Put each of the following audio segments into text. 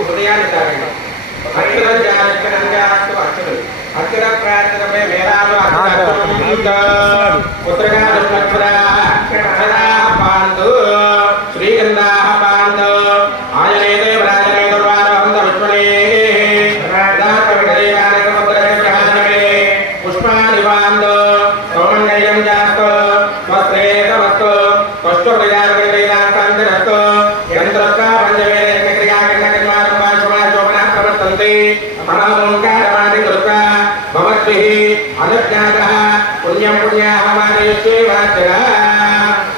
హృదయాన్ని తాకండి. అక్షర ప్రార్థనపై వేలాలు అక్షరం పుణ్యం పుణ్యాహమానయుష్యేవాచర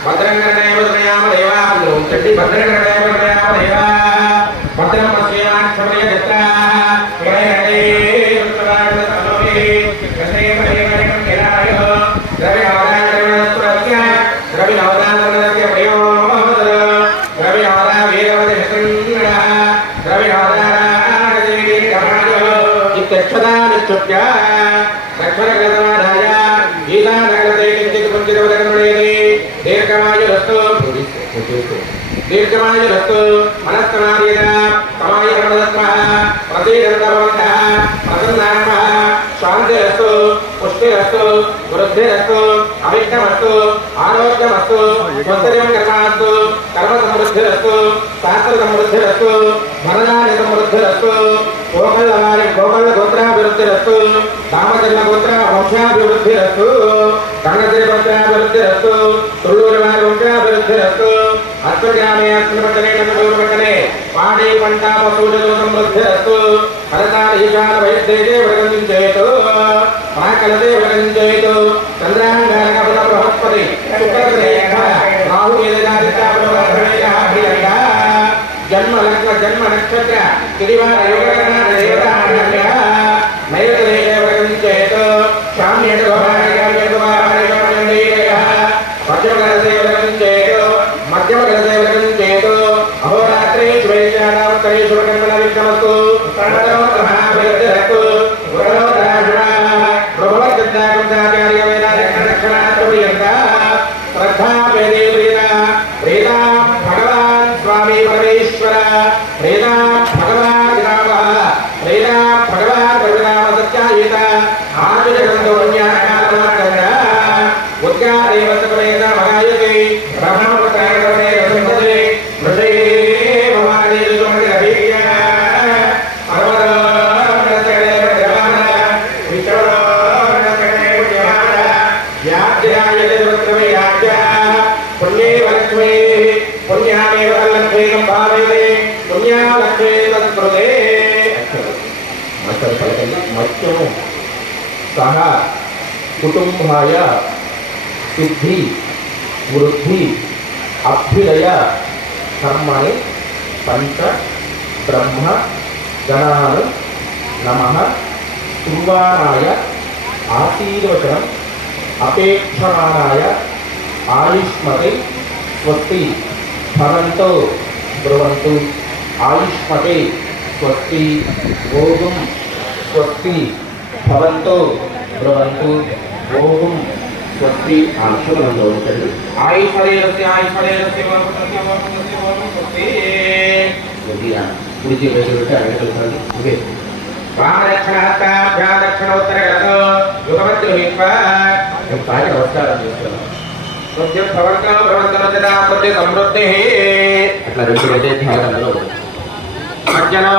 భద్రంగణేవ దృయామ దేవాహం చెడ్డి భద్రంగణేవ దృయామ దేవా భద్రం పశ్యేమాక్షమయ గత్రా హిరణే రుద్రాణ సలోహి గణే పరిమళకం కిరాయో ద్రవి అవదాకరణస్వస్య ద్రవి అవదాకరణస్య ప్రయోమోదర ద్రవి అవదా వీరవతి హృతంగణ ద్రవి అవదారాజేవి కమాయో ఇత్యక్షదా నిత్యుప్య దక్షిణగతమాధాయ గీతానగరతే కించిత్ కుంచితవదకమణేది దీర్ఘమాయురస్తు దీర్ఘమాయురస్తు మనస్తమార్యద సమాయ కర్మదత్మః ప్రసీదంతభవంతః శాంతిరస్తు పుష్టిరస్తు వృద్ధిరస్తు అభిష్టమస్తు ఆరోగ్యమస్తు స్వస్థిరం కర్మాస్తు కర్మ సమృద్ధిరస్తు శాస్త్ర సమృద్ధిరస్తు ధనదాని సమృద్ధిరస్తు గోకళ్ళ వారి గోకళ్ళ గోత్రాభివృద్ధిరస్తు రామచంద్ర గోత్ర వంశాభివృద్ధిరస్తు కన్నశ్రీ గోత్రాభివృద్ధిరస్తు తుళ్ళూరి వారి వంశాభివృద్ధిరస్తు అశ్వగ్రామే అశ్వపట్టనే కన్నూరుపట్టనే పాడి పంట పశువులలో సమృద్ధిరస్తు ఫలతాల ఈశాన వైద్యే విరగంచేతు ప్రాకలతే విరగంచేతు జన్మ నక్షత్ర కుటుంబాయ సిద్ధి వృద్ధి అభ్యుదయ కర్మణి పంచ బ్రహ్మ గణాను నమ కుర్వాణాయ ఆశీర్వచనం అపేక్షమాణాయ ఆయుష్మతే స్వస్తి ఫలంతో బ్రువంతు ఆయుష్మతే స్వస్తి భోగం స్వస్తి భవంతో బ్రువంతు ఓం స్వస్తి ఆశుభంతో ఉంటుంది ఆయుష్మదేవస్య ఆయుష్మదేవస్య ఓం స్వస్తి ఓం స్వస్తి ఓం స్వస్తి కొద్దిగా కుడిచి వేసుకుంటే అడగలుగుతాను ఓకే వామదక్షిణహస్తాభ్యా దక్షిణోత్తరగతో యుగమద్రోహిత్వ తాగి నమస్కారం చేస్తున్నాను కొద్దిగా భవంతో భవంతమతదా కొద్ది సమృద్ధి అట్లా రెండు అయితే ధ్యానంలో మధ్యలో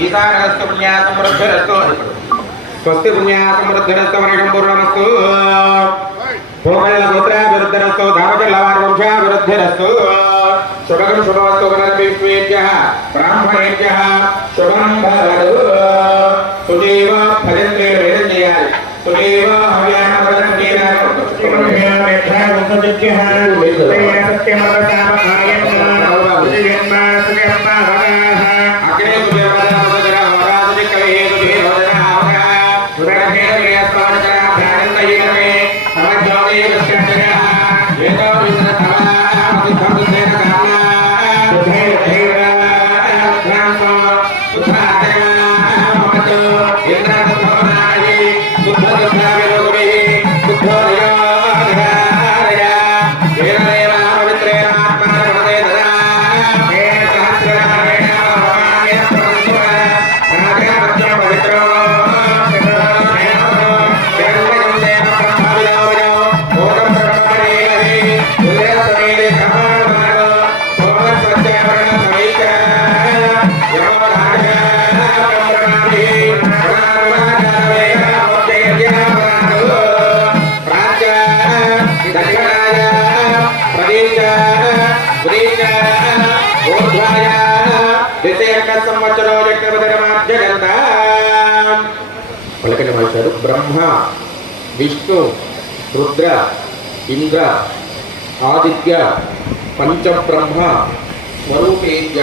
ఈశానస్తు పుణ్యా సమృద్ధిరస్తు అని स्वस्ति पुण्यासमृद्धरस्तमरेषं पूर्णमस्तु भूगलगोत्राभिरुद्धरस्तु धामजलवारवंशाभिरुद्धिरस्तु शुभगं शुभवस्तु गणरविश्वेभ्यः ब्राह्मणेभ्यः शुभं भवतु सुदेव भजन्ते वेदज्ञयाय। सुदेव हव्यानवदन्तेन सुब्रह्मण्यमेभ्यः सत्यमर విష్ణు రుద్ర ఇంద్ర ఆదిత్య పంచబ్రహ్మ స్వరూపేభ్య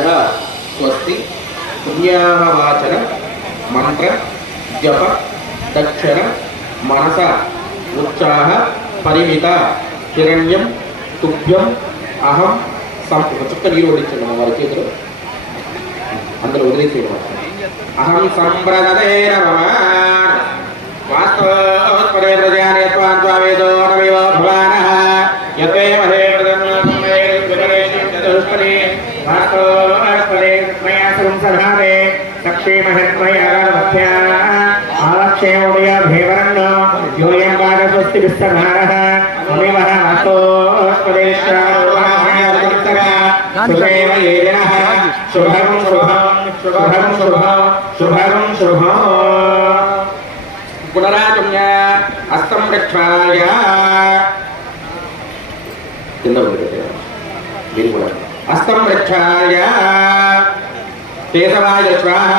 స్వస్తి పుణ్యాహవాచన మంత్ర జప దక్షర మనస ఉత్సాహ పరిమిత హిరణ్యం తుభ్యం అహం సం చుక్క నీరు ఓడించండి మా వారి చేతిలో. అందులో వదిలేసేయడం. అహం సంప్రదే నమ. वनस्पते प्रजयान यत्वान् त्वावेदो नमिव भवानः यते महे प्रदन्नसमये जगरे चतुष्पदे भातो वनस्पते मया सुं सधारे सक्षे महत्मया लभ्या आलक्षेमोदया भेवरन्नो योऽयं बाणस्वस्ति विस्तभारः ममिवः मातो सुखैव ये जनः शुभं शुभं शुभं शुभं शुभं शुभं पुनरागम्य హస్తం ప్రక్షాళయ కింద ఉంది మీరు కూడా. హస్తం ప్రక్షాళయ కేశవాయ స్వాహ.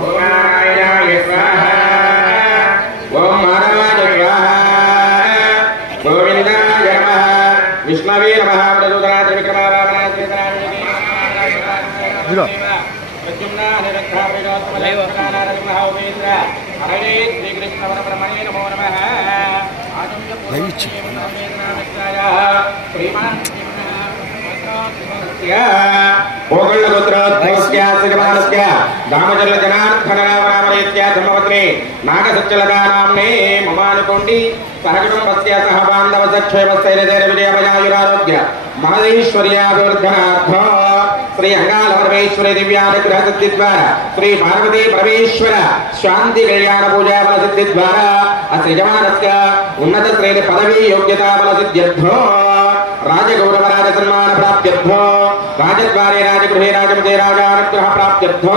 ఓమాయ స్వాహ. ఓం మాధవాయ స్వాహ గోవిందాయ నమ విష్ణవే నమ ప్రచోదనాథ ఓగళ్ళగోత్రోద్భవస్య శ్రీమానస్య దామచర్ల జనార్దన రామరామరేత్య ధర్మపత్ని నాగసచ్చలదానాంనే మమానుకోండి సహకుటుంబస్య సహ బాంధవ సక్షేమస్థైర్యధైర్య విజయమయాయురారోగ్య మహదీశ్వర్యాభివృద్ధనార్థ శ్రీ అంగాల పరమేశ్వరి దివ్యానుగ్రహ సిద్ధి ద్వారా శ్రీ పార్వతీ పరమేశ్వర శాంతి కళ్యాణ పూజా బల సిద్ధి ద్వారా అస్య యజమానస్య ఉన్నత శ్రేణి పదవీ యోగ్యతా బల సిద్ధ్యర్థో రాజగౌరవ రాజ సన్మాన ప్రాప్త్యర్థో రాజద్వారే రాజగృహే రాజమతే రాజానుగ్రహ ప్రాప్త్యర్థో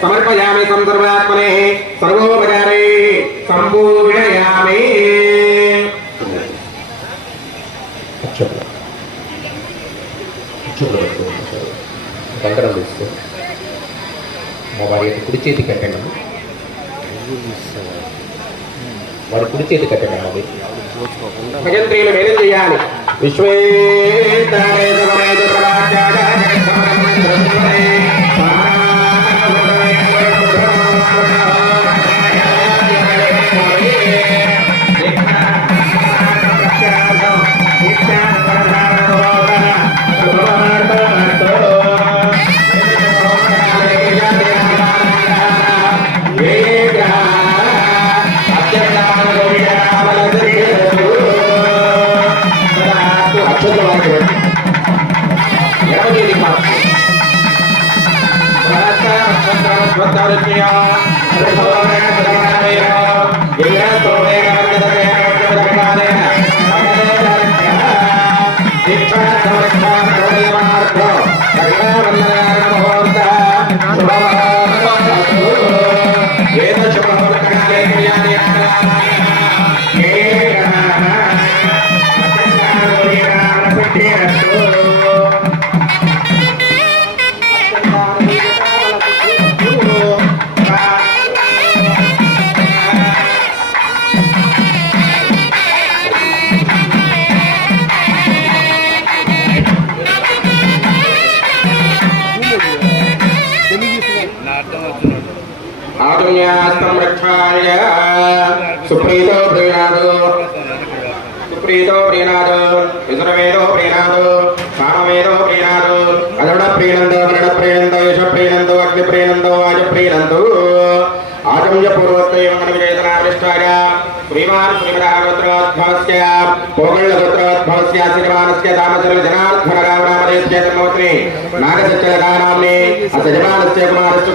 సమర్పయామి సంసర్వాత్మనే సర్వోపచారే సంపూర్ణయామి కంకణం తీసుకో మా వారి యొక్క కుడి చేతి కట్టండి వారి కుడి చేతి కట్టండి భజంత్రీలు మీద చేయాలి విశ్వే श्रद्धालुभ्यः ప్రీణాదు సుప్రీతో ప్రీణాదు విసురవేదో ప్రీణాదు సామవేదో ప్రీణాదు అదడ ప్రీణందో వరడ ప్రీణందో యశ ప్రీణందో అగ్ని ప్రీణందో వాజ ప్రీణంతో శ్రీమాన్ శ్రీమానస్య అసజమానస్య కుమారస్య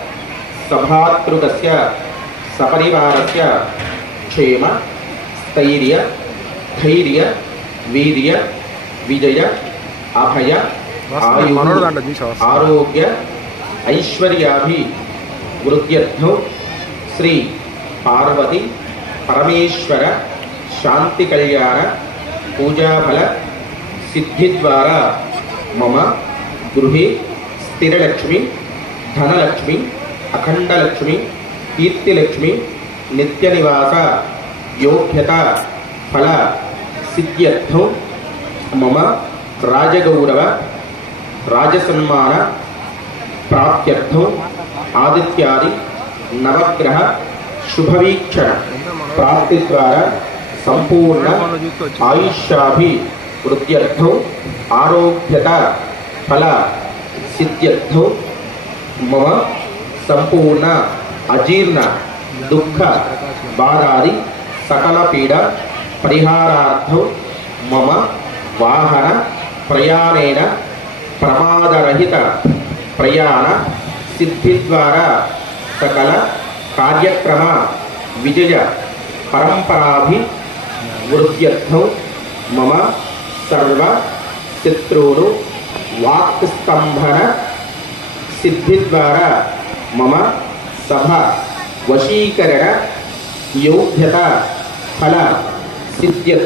सभातृक सपरिवार क्षेम स्थर्य धैर्य वीर विजय अभय आरोग्य ऐश्वर्याभिवृद्ध्यर्थो श्री पार्वती परमेश्वर शांति कल्याण पूजाफल सिद्धिद्वारा मम गृह स्थिरलक्ष्मी धनलक्ष्मी అఖండలక్ష్మి కీర్తిలక్ష్మి నిత్య నివాస యోగ్యత ఫల సిద్ధ్యర్థం మమ రాజగౌరవ రాజసన్మాన ప్రాప్త్యర్థం ఆదిత్యాది నవగ్రహ శుభవీక్షణ ప్రాప్తి ద్వారా సంపూర్ణ ఆయుష్యాభి వృద్ధ్యర్థం ఆరోగ్యత ఫల సిద్ధ్యర్థం మమ సంపూర్ణ అజీర్ణ దుఃఖ బాధాది సకల పీడ పరిహారార్థం మమ వాహన ప్రయాణేన ప్రమాదరహిత ప్రయాణ సిద్ధి ద్వారా సకల కార్యక్రమ విజయ పరంపరాభి వృద్ధ్యర్థం మమ సర్వ శత్రువులు వాక్స్తంభన సిద్ధి ద్వారా మమ సభ వశీకరణ యోగ్యత ఫల సిద్ధ్య